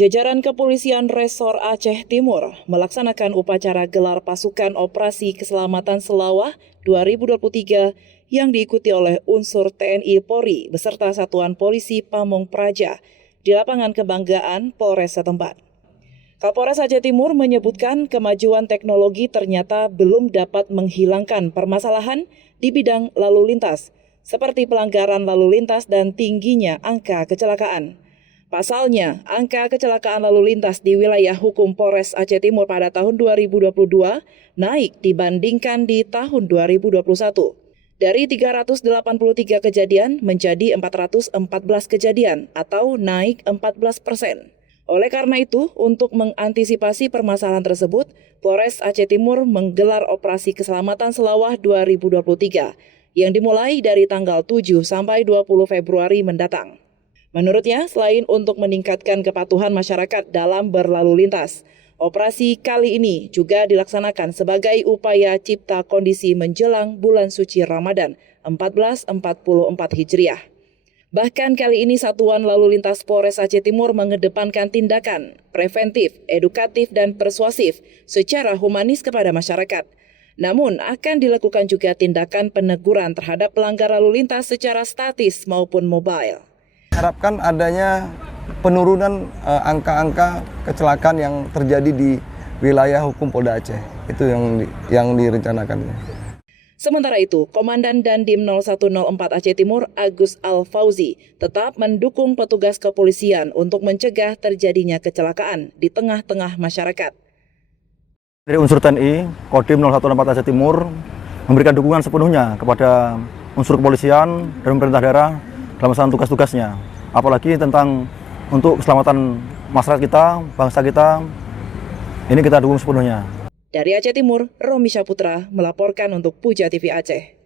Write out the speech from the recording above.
Jajaran Kepolisian Resor Aceh Timur melaksanakan upacara gelar pasukan Operasi Keselamatan Selawah 2023 yang diikuti oleh unsur TNI Polri beserta Satuan Polisi Pamong Praja di lapangan Kebanggaan Polres setempat. Kapolres Aceh Timur menyebutkan kemajuan teknologi ternyata belum dapat menghilangkan permasalahan di bidang lalu lintas, seperti pelanggaran lalu lintas dan tingginya angka kecelakaan. Pasalnya, angka kecelakaan lalu lintas di wilayah hukum Polres Aceh Timur pada tahun 2022 naik dibandingkan di tahun 2021. Dari 383 kejadian menjadi 414 kejadian atau naik 14%. Oleh karena itu, untuk mengantisipasi permasalahan tersebut, Polres Aceh Timur menggelar Operasi Keselamatan Selawah 2023 yang dimulai dari tanggal 7 sampai 20 Februari mendatang. Menurutnya, selain untuk meningkatkan kepatuhan masyarakat dalam berlalu lintas, operasi kali ini juga dilaksanakan sebagai upaya cipta kondisi menjelang bulan suci Ramadan 1444 Hijriah. Bahkan kali ini Satuan Lalu Lintas Polres Aceh Timur mengedepankan tindakan preventif, edukatif, dan persuasif secara humanis kepada masyarakat. Namun, akan dilakukan juga tindakan peneguran terhadap pelanggar lalu lintas secara statis maupun mobile. Harapkan adanya penurunan angka-angka kecelakaan yang terjadi di wilayah hukum Polda Aceh. Itu yang direncanakan. Sementara itu, Komandan Dandim 0104 Aceh Timur Agus Al-Fauzi tetap mendukung petugas kepolisian untuk mencegah terjadinya kecelakaan di tengah-tengah masyarakat. Dari unsur TNI, Kodim 0104 Aceh Timur memberikan dukungan sepenuhnya kepada unsur kepolisian dan pemerintah daerah dalam melaksanakan tugas-tugasnya. Apalagi tentang untuk keselamatan masyarakat kita, bangsa kita, ini kita dukung sepenuhnya. Dari Aceh Timur, Romi Syaputra melaporkan untuk Puja TV Aceh.